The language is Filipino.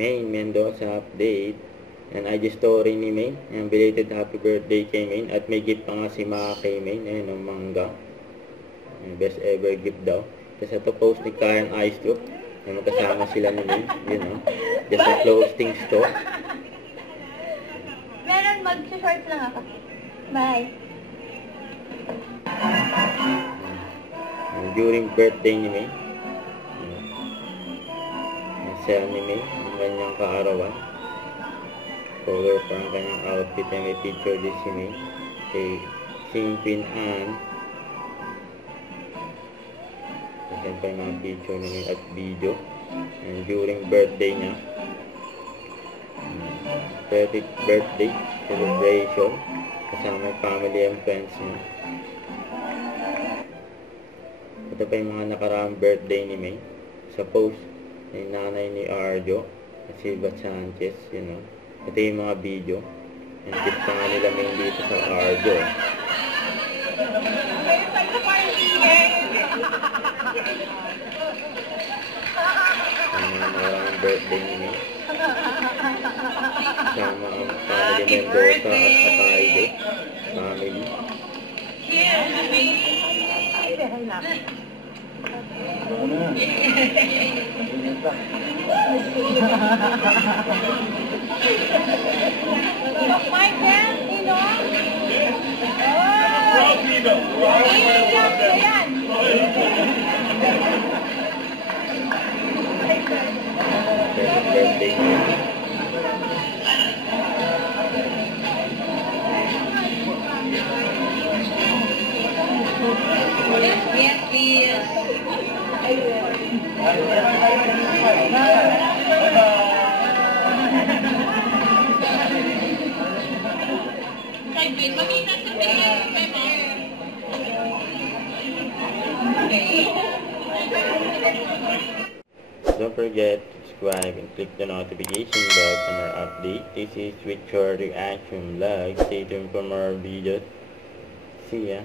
Maine Mendoza update. And IG story ni Maine. And belated happy birthday kay Maine. At may gift pa nga si Maka kay Maine. Ayan, ang mangga. Best ever gift daw. Tapos ito post ni Karen Aistro. Ayan, magkasama sila ni Maine. Yun o. Just a clothing store. Meron, mag-short lang ako. Bye. And during birthday ni Maine. Share ni Maine. Ang kanyang kaarawan. Color pa ang kanyang outfit na may picture din si May kay Sing Queen Anne. Kasi pa yung mga picture ni May at video. And during birthday niya, 30th birthday celebration kasama yung family and friends niya. Ito pa yung mga nakaraang birthday ni May. Sa post ni nanay ni Arjo si Bat Sanchez, you know. Ito yung mga video. And gift pa nga nila Maine dito sa Arjo. Maraming birthday ni Maine. Kasama ang family Mendoza at Ataide. Family. My friend, you know? Oh! Ayan! Birthday niya. Yes, please. Don't forget to subscribe and click the notification bell for more updates. This is With Your Reaction Vlog. Stay tuned for more videos. See ya.